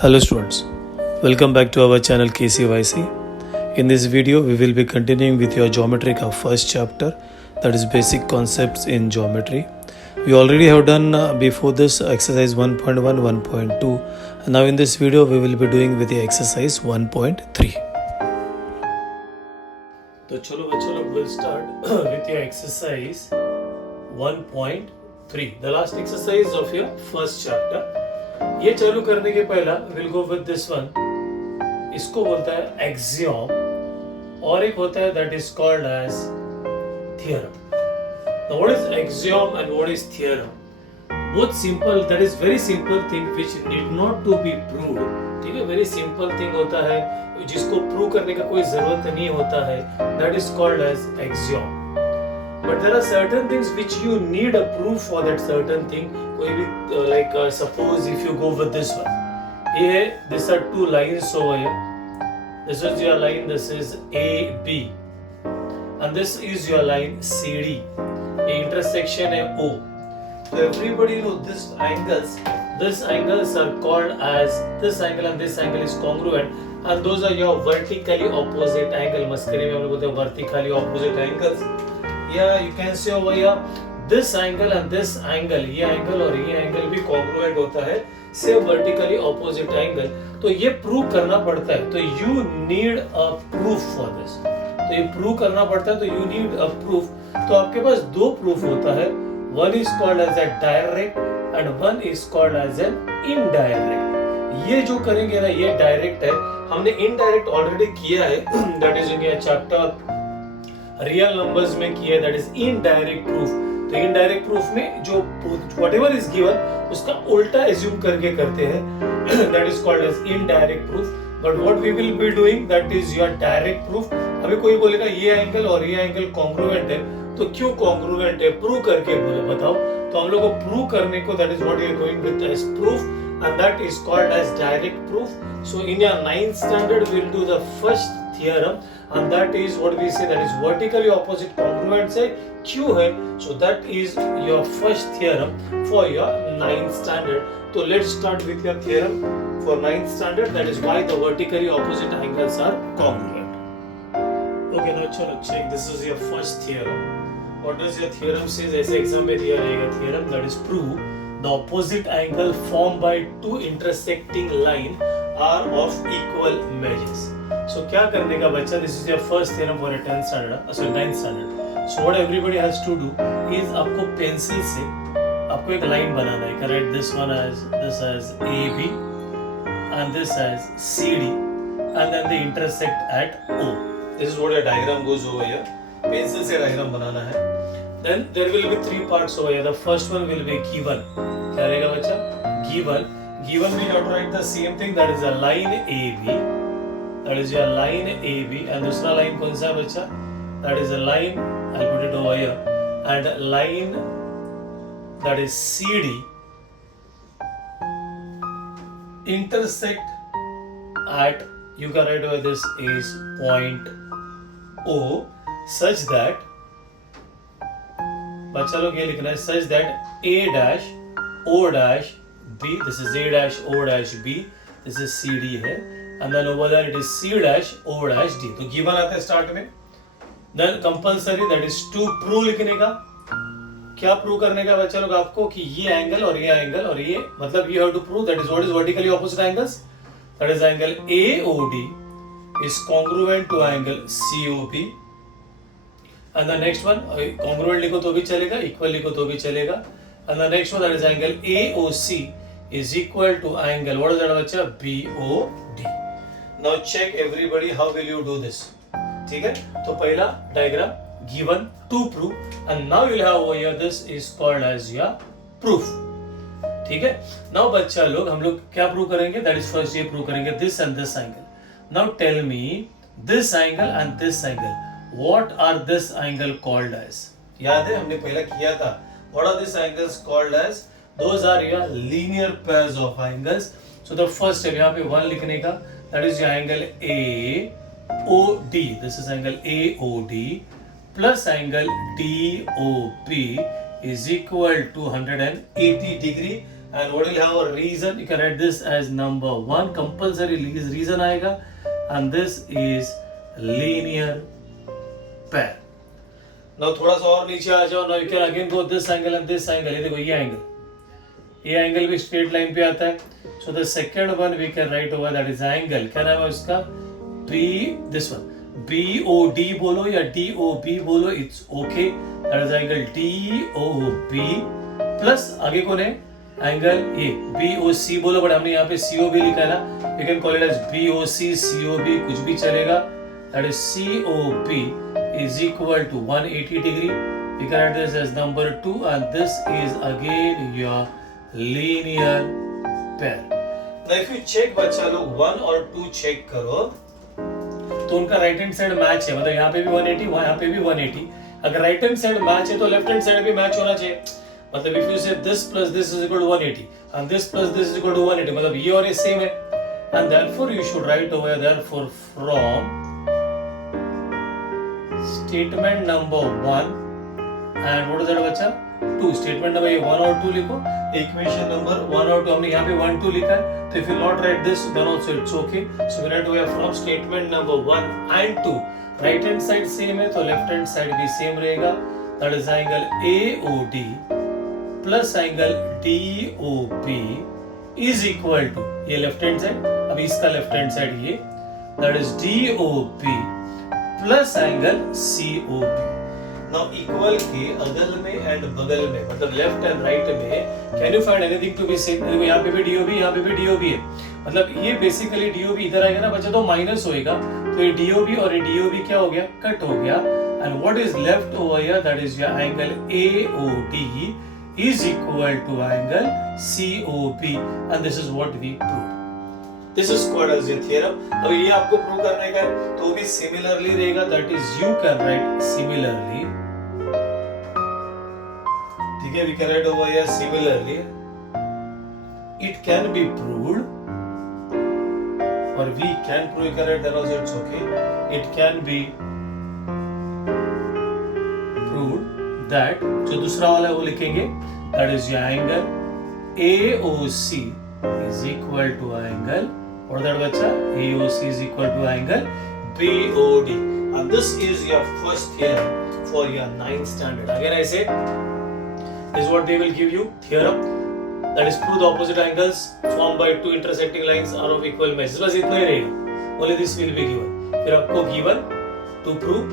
Hello students, welcome back to our channel KCYC. In this video, we will be continuing with your geometry ka first chapter, that is basic concepts in geometry. We already have done before this exercise 1.1, 1.2, and now in this video we will be doing with the exercise 1.3. तो चलो बच्चों लोग will start with your exercise 1.3, the last exercise of your first chapter. ये चालू करने के पहला will go with this one. इसको बोलता है एक्सियम और एक होता है that is called as theorem. Now what is axiom and what is theorem? Both simple, that is very simple thing which need not to be proved. ठीक है, very simple thing होता है जिसको प्रूव करने का कोई जरूरत नहीं होता है. That is called as axiom. But there are certain things which you need a proof for that certain thing. कोई भी like suppose if you go with this one. ये these are two lines over here. This is your line. This is AB, and this is your line CD. ये intersection है O. So everybody know this angles. These angles are called as this angle and this angle is congruent, and those are your vertically opposite angle. मस्करी में हम लोग बोलते हैं vertically opposite angles. Yeah, you can see over here this angle and this angle, ये angle और ये angle भी congruent होता है, same vertically opposite angle. तो ये prove करना पड़ता है. तो you need a proof for this. तो ये prove करना पड़ता है, तो you need a proof. तो आपके पास दो proof होता है. One is called as a direct and one is called as an indirect. ये जो करेंगे ना, ये direct है. हमने indirect already किया है. That is in your chapter real numbers में किया, दैट इज इनडायरेक्ट प्रूफ. तो इनडायरेक्ट प्रूफ में जो व्हाटएवर इज गिवन उसका उल्टा एज्यूम करके करते हैं, that is called as indirect proof. But what we will be doing that is your direct proof. अभी कोई बोलेगा ये एंगल और ये एंगल कॉन्ग्रुएंट है, तो क्यों कॉन्ग्रुएंट है प्रूव करके बोले बताओ. तो हम लोग को प्रूव करने को that is what we are going with as proof, and that is called as direct proof. So in your 9th standard we will do the first theorem, and that is what we say, that is vertically opposite congruent से Q है. So that is your first theorem for your 9th standard. So let's start with your theorem for 9th standard, that is why the vertically opposite angles are congruent. Okay, now चलो check, this is your first theorem. What does your theorem says? ऐसे exam में दिया रहेगा theorem, that is prove the opposite angle formed by two intersecting line are of equal measures. So क्या करने का बच्चा? This is your first theorem for a 10th standard, sorry 9th standard. So what everybody has to do is आपको pencil से आपको एक line बनाना है. Correct this one as this as AB and this as CD, and then they intersect at O. This is what a diagram goes over here. Pencil से diagram बनाना है. Then there will be three parts over here. The first one will be given. क्या रहेगा बच्चा? Given. Given we have to write the same thing, that is a line AB. That is your line AB, and दूसरा line कौन सा बच्चा? That is a line, I'll put it over here, and line that is CD intersect at, you can write over this is point O, such that बच्चा लोग ये लिखना है such that A dash O dash B, this is A dash O dash B, this is CD है, and then over there it is C dash O dash D. तो given आता है start में. then compulsory that is to prove लिखने का. क्या prove करने का बच्चा लोग आपको कि ये एंगल और ये एंगल और ये, मतलब you have to prove that is what is vertically opposite angles, that is angle AOD is congruent to angle COP. and the next one congruent लिखो तो भी चलेगा, equal लिखो तो भी चलेगा. and the next one that is angle AOC is equal to angle, what is that बच्चा? BOD. Now check everybody, how will you do this? ठीक है, तो पहला diagram given to prove, and now you'll have over here this is called as your proof. ठीक है. now बच्चा लोग हम लोग क्या प्रूव करेंगे? that is first ये प्रूव करेंगे this and this angle. now tell me this angle and this angle, what are this angle called as? याद है हमने पहला किया था. what are these angles called as? those are your linear pairs of angles. so the first step यहाँ पे 1 लिखने का, that is your angle AOD. This is angle AOD plus angle DOP is equal to 180 degree. and what will have a reason, you can write this as number 1, compulsory reason आएगा, and this is linear pair. Now थोड़ा सा और नीचे आ जाओ. Now you can again go this angle and this angle. ये देखो ये angle भी स्ट्रेट लाइन पे आता है. So the second one we can write over, that is angle. क्या नाम है उसका? this one. BOD बोलो या DOB बोलो, it's okay. That is angle DOB plus आगे कौन है? एंगल ये BOC बोलो, बट हमने यहाँ पे COB लिखा है ना. You can call it as BOC, COB, कुछ भी चलेगा. That is COB is equal to 180 degree. We can write this as number 2, and this is again your linear pair. Now if you check बच्चा लोग 1 और 2 check करो तो उनका right hand side match है. मतलब यहाँ पे भी 180, यहाँ पे भी 180. अगर राइट हैंड साइड मैच है तो लेफ्ट हैंड साइड भी मैच होना चाहिए. मतलब इफ यू से this plus this is equal to 180 and this plus this is equal to 180, मतलब ये और ये सेम है. And therefore you should write over therefore from statement number 1 and what is that बच्चा 2. स्टेटमेंट नंबर ये 1 और 2 लिखो. इक्वेशन नंबर 1 और 2 हमने यहाँ पे 1 2 लिखा है. तो if you not write this then also it's okay. So we write over from statement number 1 and 2. Right hand side same है तो लेफ्ट हैंड साइड भी सेम रहेगा. That is angle AOD plus angle DOB is equal to ये left hand side, अब इसका left hand side ये, that is DOB plus angle COB. Now equal के अगल में एंड बगल में, मतलब लेफ्ट एंड राइट में, can you find anything to be same? देखो यहाँ पे भी DOB, यहाँ पे भी DOB है. मतलब ये बेसिकली DOB इधर आएगा ना बच्चा तो माइनस होएगा. तो ये DOB और ये DOB क्या हो गया? कट हो गया. And what is left over here? That is your angle AOD is equal to angle COB, and this is what we proved. This is called as a theorem. अब ये आपको प्रूव करने का है तो भी सिमिलरली रहेगा. That is you can write similarly. ठीक है, we can write over here similarly. It can be proved or we can prove. You can write that also, it's okay. It can be proved that, जो दूसरा वाला है वो लिखेंगे, that is your angle AOC is equal to angle, और that बच्चा AOC is equal to angle BOD. and this is your first theorem for your 9th standard. Again I say this is what they will give you theorem, that is prove the opposite angles formed by two intersecting lines are of equal measure. बस इतना ही रहेगा. only this will be given. फिर आपको given to prove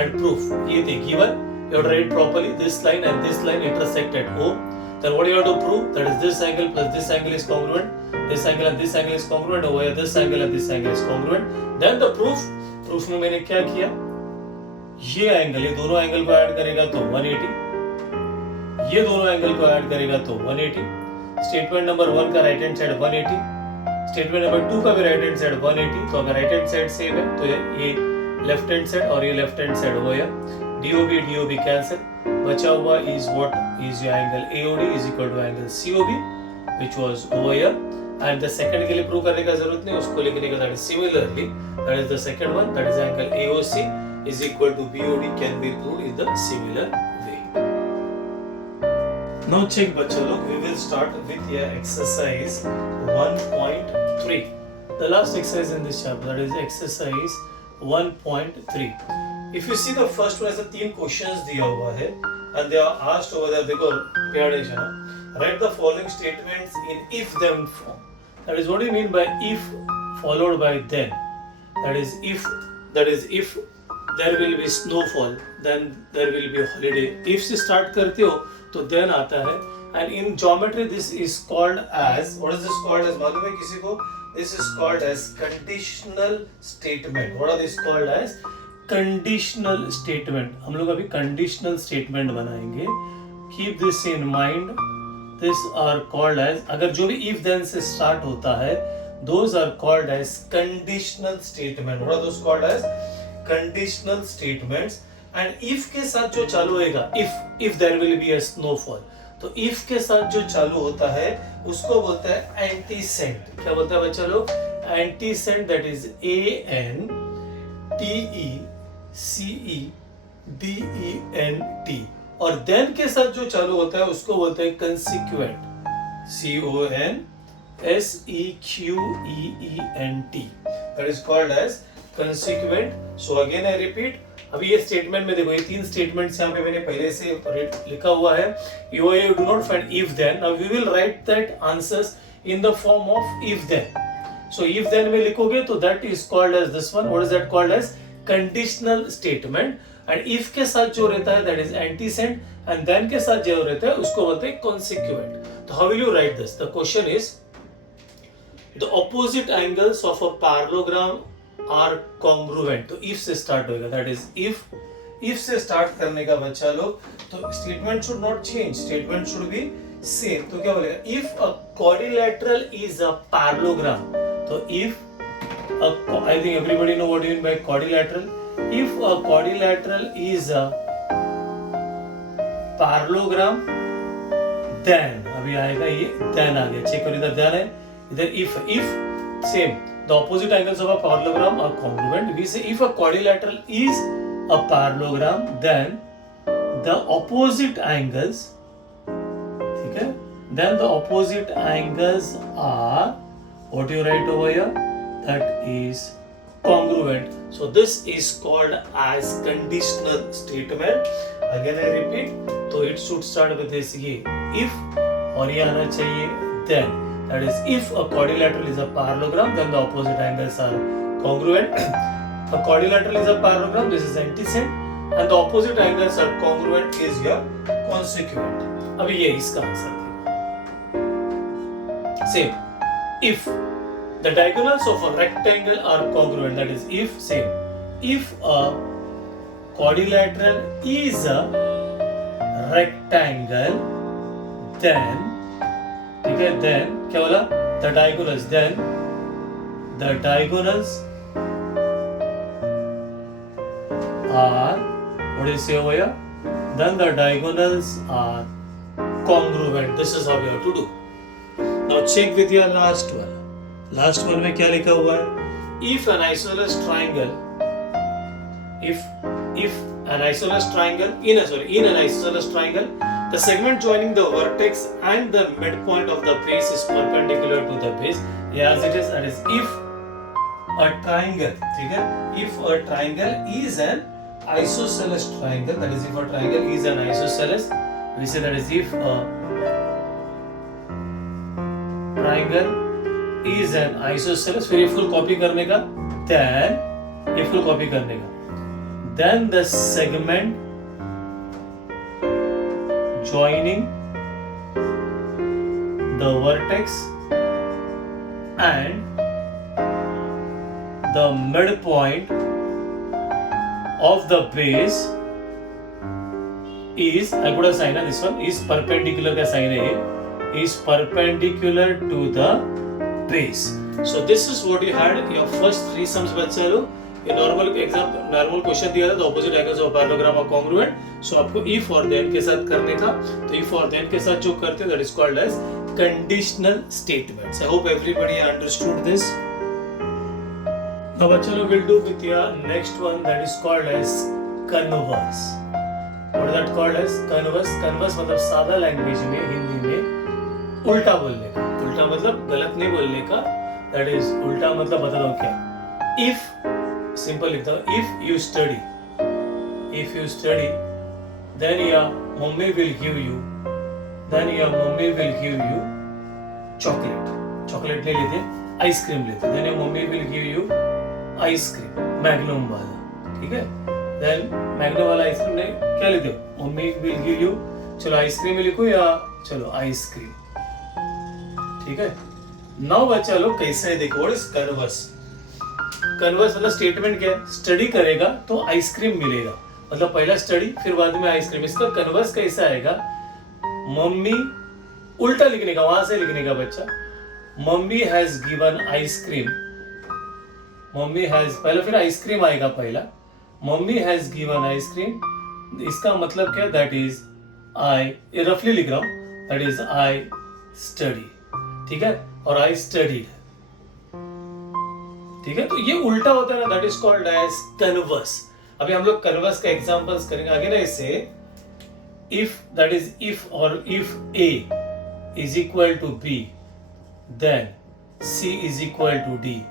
and proof, ये थे given. You have to write properly. This line and this line intersect at O. Then what you have to prove? That is this angle plus this angle is congruent. This angle and this angle is congruent. Over here this angle and this angle is congruent. Then the proof. Proof में मैंने क्या किया? ये angle, ये दोनों angle को add करेगा तो 180. ये दोनों एंगल को ऐड करेगा तो 180. स्टेटमेंट नंबर 1 का right hand side 180. Statement number 2 का भी राइट हैंड साइड 180. तो अगर राइट हैंड साइड सेम है तो ये लेफ्ट हैंड साइड और ये लेफ्ट हैंड साइड हो गया. DOB cancel. बचा हुआ is what is your angle AOD is equal to angle COB, which was over here. And the second के लिए प्रूव करने का जरूरत नहीं, उसको लिखने का, that is similarly, that is the second one, that is angle AOC is equal to BOD can be proved in the similar way. Now check बच्चों लोग, we will start with your exercise 1.3. The last exercise in this chapter, that is exercise 1.3. If you see the first one, ऐसा 3 questions दिया हुआ है and they are asked over there. देखो pay attention. Write the following statements in if-then form. That is what do you mean by if followed by then. That is if there will be snowfall, then there will be holiday. If से start करते हो तो then आता है. And in geometry this is called as, what is this called as? मालूम है किसी को? This is called as conditional statement. What are these called as? Conditional statement. हम लोग अभी कंडीशनल स्टेटमेंट बनाएंगे. Keep this in mind. This are called as, अगर जो भी इफ देन से स्टार्ट होता है, those are called as conditional statement. What are those called as? Conditional statements. And if के साथ जो चालू होएगा, if there will be a snowfall, तो इफ के साथ जो चालू होता है उसको बोलता है एंटीसेंट. क्या बोलता है बच्चा लोग? एंटीसेंट. That is ANTECEDENT. और देन के साथ जो चालू होता है उसको बोलते हैं consequent. CONSEQUENT, that is called as consequent. So again I repeat, अभी ये स्टेटमेंट में देखो, ये 3 स्टेटमेंट्स यहाँ पे मैंने पहले से लिखा हुआ है. You do not find if then. Now we will write that answers in the form of if then. So if then में लिखोगे तो that is called as this one. What is that called as? Conditional statement. And if के साथ जो रहता है that is antecedent, and then के साथ जो रहता है उसको बोलते हैं consequent. तो how will you write this? The question is, the opposite angles of a parallelogram are congruent. तो if से start होगा, that is if से start करने का बच्चा लोग, तो statement should not change, statement should be same. तो क्या बोलेगा? If a quadrilateral is a parallelogram, तो if I think everybody know what you mean by quadrilateral. If a quadrilateral is a parallelogram, then अभी आएगा ये then आ गया, check करो इधर then है, इधर if same. The opposite angles of a parallelogram are congruent. We say if a quadrilateral is a parallelogram, then the opposite angles, ठीक है? Then the opposite angles are, what you write over here? That is congruent. So this is called as conditional statement. Again I repeat, तो it should start with this ये if और ये आना चाहिए then. That is, if a quadrilateral is a parallelogram, then the opposite angles are congruent. A quadrilateral is a parallelogram, this is antecedent, and the opposite angles are congruent is your consequent. अभी ये इसका answer है. Same. If the diagonals of a rectangle are congruent, that is, if same. If a quadrilateral is a rectangle, then ठीक है, then क्या बोला? The diagonals, then the diagonals are, what do you say over here? Then the diagonals are congruent. This is how you have to do. Now check with your last one. Last one में क्या लिखा हुआ है? If an isosceles triangle, if an isosceles triangle in an isosceles triangle, the segment joining the vertex and the midpoint of the base is perpendicular to the base. As it is, that is, if a triangle, ठीक है? If a triangle is an isosceles triangle, that is, if a triangle is an isosceles, we say that is, if a triangle is an isosceles, फिर ये full copy करने का, then ये full copy करने का, then the segment joining the vertex and the midpoint of the base is, I put a sign on this one, is perpendicular का sign है ये, is perpendicular to the base. So this is what you had your first 3 sums बच्चा लोग. ये normal question दिया था, तो opposite angles of parallelogram are congruent. So आपको इफ और देन के साथ करने का, तो इफ और देन के साथ जो करते हैं that is called as conditional statements. I hope everybody understood this. Now बच्चों लोग will do with your next one that is called as converse. What is that called as converse? Converse मतलब सादा language में, हिंदी में उल्टा बोलने का. उल्टा मतलब गलत नहीं बोलने का, दैट इज उल्टा मतलब बता दो क्या. इफ सिंपल लिखता हूँ, if you study, then your mummy will give you chocolate. chocolate ले लेते, आइसक्रीम लेते, then your mummy will give you ice cream, magnum वाला, ठीक है. then मैग्नम वाला आइसक्रीम नहीं, क्या लेते हो? मम्मी will give you, चलो आइसक्रीम में लिखो या चलो आइसक्रीम, ठीक है. नाउ बच्चा लोग कैसे देखो, व्हाट इज कन्वर्स? कन्वर्स मतलब स्टेटमेंट क्या है? स्टडी करेगा तो आइसक्रीम मिलेगा, मतलब पहला स्टडी फिर बाद में आइसक्रीम. इसका कन्वर्स कैसा आएगा? मम्मी, उल्टा लिखने का, वहां से लिखने का बच्चा. Mummy has given ice cream, mummy has, पहले फिर आइसक्रीम आएगा पहला. मम्मी हैज गिवन आइसक्रीम, इसका मतलब क्या? दैट इज आई, रफली लिख रहा हूं, दैट इज आई स्टडी, ठीक है, और आई स्टडीड, ठीक है. तो ये उल्टा होता है ना, that is called as converse. अभी हम लोग कन्वर्स का एग्जांपल्स करेंगे आगे ना. इससे इफ, दैट इज इफ, और if A, is equal to B, then C is equal to D.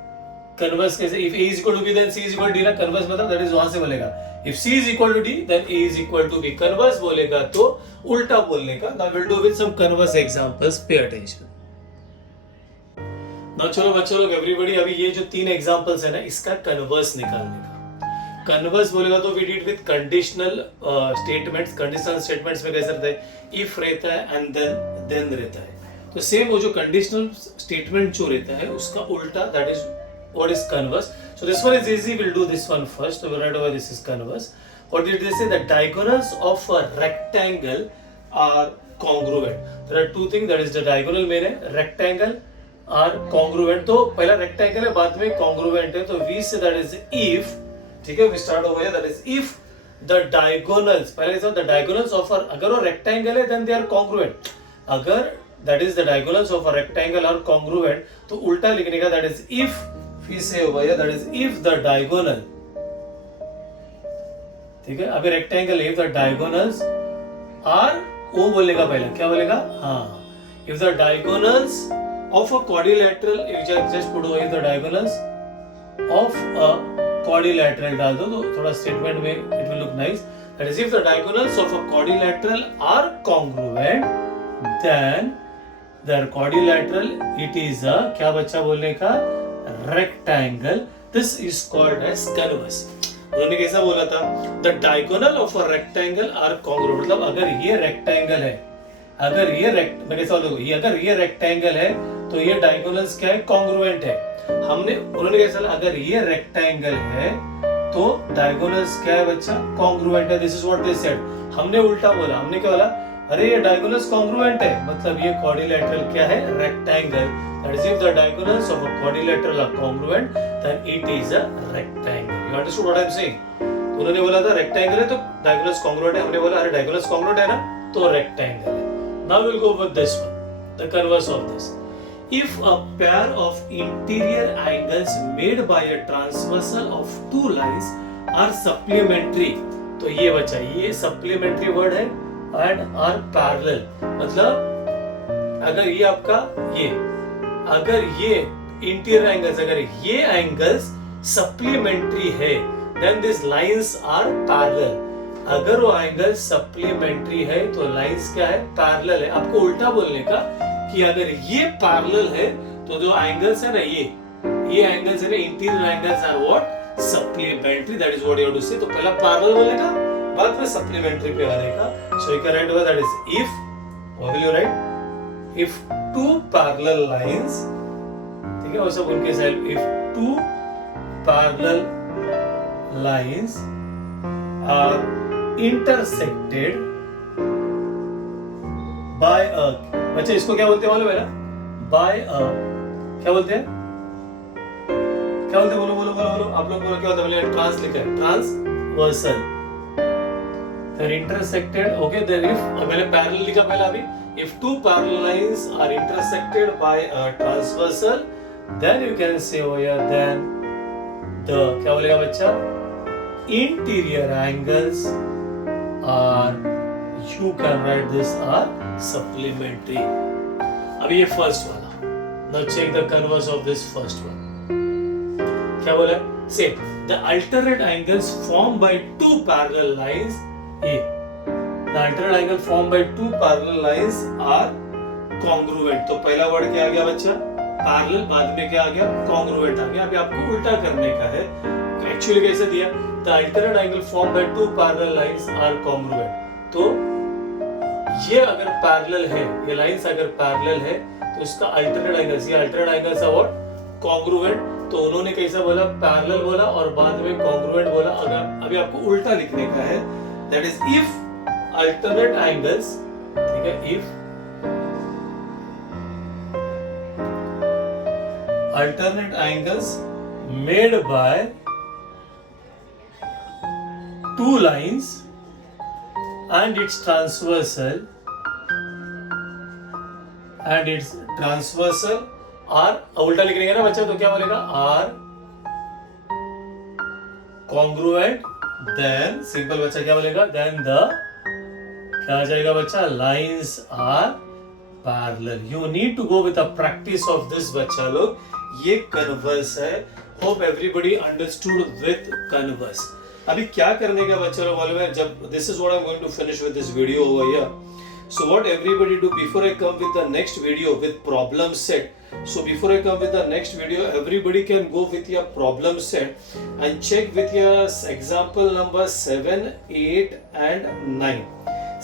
Converse कैसे? if A is equal to B then C is equal to D ना, converse मतलब that is वहां से बोलेगा if C is equal to D then A is equal to B. Converse बोलेगा तो उल्टा बोलने का. Now we'll do with some converse examples. Pay attention. Now चलो बच्चों लोग everybody, अभी ये जो 3 examples है ना, इसका कन्वर्स निकालने का. कन्वर्स बोलेगा तो we did with conditional statements. conditional statements में कैसे रहता है? if रहता है and then रहता है. तो सेम वो जो conditional statement जो रहता है उसका उल्टा, that is what is converse. So this one is easy, we'll do this one first. So right away this is converse. What did they say? The diagonals of a rectangle are congruent. There are two things, that is the diagonal में है, rectangle are congruent. तो पहला rectangle है, बाद में congruent है. तो we say that is if, ठीक है, we start over here, that is if the diagonals, पहले ऐसा the diagonals of a, अगर वो rectangle है then they are congruent. अगर that is the diagonals of a rectangle are congruent, तो उल्टा लिखने का, that is if, we say over here, that is if the diagonal, ठीक है, अभी rectangle if the diagonals are, वो बोलेगा पहले, क्या बोलेगा? हाँ, if the diagonals of a quadrilateral, just put over here the diagonals of a quadrilateral डाल दो तो थोड़ा statement में it will look nice. That is if the diagonals of a quadrilateral are congruent, then their quadrilateral, it is a, क्या बच्चा बोलने का? rectangle. This is called as converse. उन्होंने कैसा बोला था? The diagonal of a rectangle are congruent. मतलब अगर ये rectangle है, अगर ये मैं कैसा बोलूँ, ये अगर ये rectangle है तो ये diagonals क्या है? congruent है. उन्होंने कैसा बोला? अगर ये rectangle है तो diagonals क्या है बच्चा? congruent है. This is what they said. हमने उल्टा बोला. हमने क्या बोला? अरे ये diagonals congruent है, मतलब ये quadrilateral क्या है? rectangle. That is if the diagonals of a quadrilateral are congruent, then it is a rectangle. You understood what I am saying? तो उन्होंने बोला था rectangle है तो diagonals congruent है. हमने बोला अरे diagonals congruent है ना, तो rectangle है. Now we'll go with this one, the converse of this. If a pair of interior angles made by a transversal of two lines are supplementary, तो ये बच्चा, ये supplementary word है, and are parallel. मतलब अगर ये आपका अगर ये इंटीरियर एंगल्स, अगर ये एंगल्स सप्लीमेंट्री है, then this lines are parallel. अगर वो एंगल सप्लीमेंट्री है तो लाइंस क्या है? पैरेलल है. आपको उल्टा बोलने का कि अगर ये पैरेलल है तो जो एंगल्स है ना, ये एंगल्स है ना, interior angles are what? Supplementary. That is what you have to say. तो पहला पैरेलल बोलने का, बाद में सप्लीमेंट्री पे आने का. So you can write over, that is if, what will you right? If two parallel lines, ठीक है, वैसे बोल के side, if two parallel lines are intersected by a, बच्चे इसको क्या बोलते हैं मालूम है ना? By a, क्या बोलते हैं? क्या बोलते हैं? बोलो बोलो बोलो बोलो. आप लोग बोलो क्या होता है? मैंने ट्रांस लिखा है, transversal. They're intersected. Okay, then if मैंने parallel लिखा पहला अभी. If two parallel lines are intersected by a transversal, then you can say over here, then the, क्या बोलेगा बच्चा? Interior angles are, you can write this, are supplementary. अभी ये first वाला. Now check the converse of this first one. क्या बोला? Say the alternate angles formed by two parallel lines. The alternate angle formed by two parallel lines are congruent. तो पहला word क्या आ गया बच्चा? पैरेलल. बाद में क्या आ गया? congruent आ गया. अभी आपको उल्टा करने का है. एक्चुअली कैसे दिया? The alternate angle formed by two parallel lines are congruent. तो ये अगर पैरेलल है, ये लाइंस अगर पैरेलल है तो उसका alternate angles, ये alternate angles are what? congruent. तो उन्होंने कैसा बोला? पैरेलल बोला और बाद में congruent बोला. अगर अभी आपको उल्टा लिखने का है, that is if alternate angles, ठीक है, if alternate angles made by two lines and its transversal are, उल्टा लिखने का ना बच्चा, तो क्या बोलेगा? are congruent, then सिंपल बच्चा क्या बोलेगा? then the, क्या आ जाएगा बच्चा? lines are parallel. You need to go with a practice of this बच्चा लोग. ये converse है. Hope everybody understood with converse. अभी क्या करने का बच्चा लोग मालूम है? जब this is what I'm going to finish with this video over here. So what everybody do before I come with the next video with problem set. So before I come with the next video, everybody can go with your problem set and check with your example number 7, 8 and 9.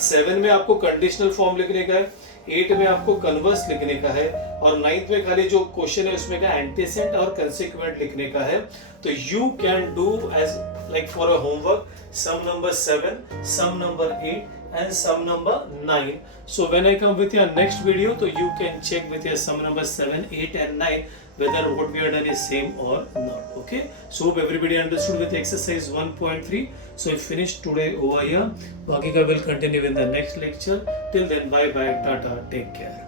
7 में आपको conditional form लिखने का है, 8 में आपको converse लिखने का है और 9th में खाली जो क्वेश्चन है उसमें का एंटीसेंट और कंसीक्वेंट लिखने का है. तो you can do as like for a homework sum number 7, sum number 8 and sum number 9. So when I come with your next video, so you can check with your sum number 7, 8 and 9 whether what we have done is same or not. Okay, so hope everybody understood with exercise 1.3. So we finished today over here. Baki ka will continue in the next lecture. Till then, bye bye, tata, take care.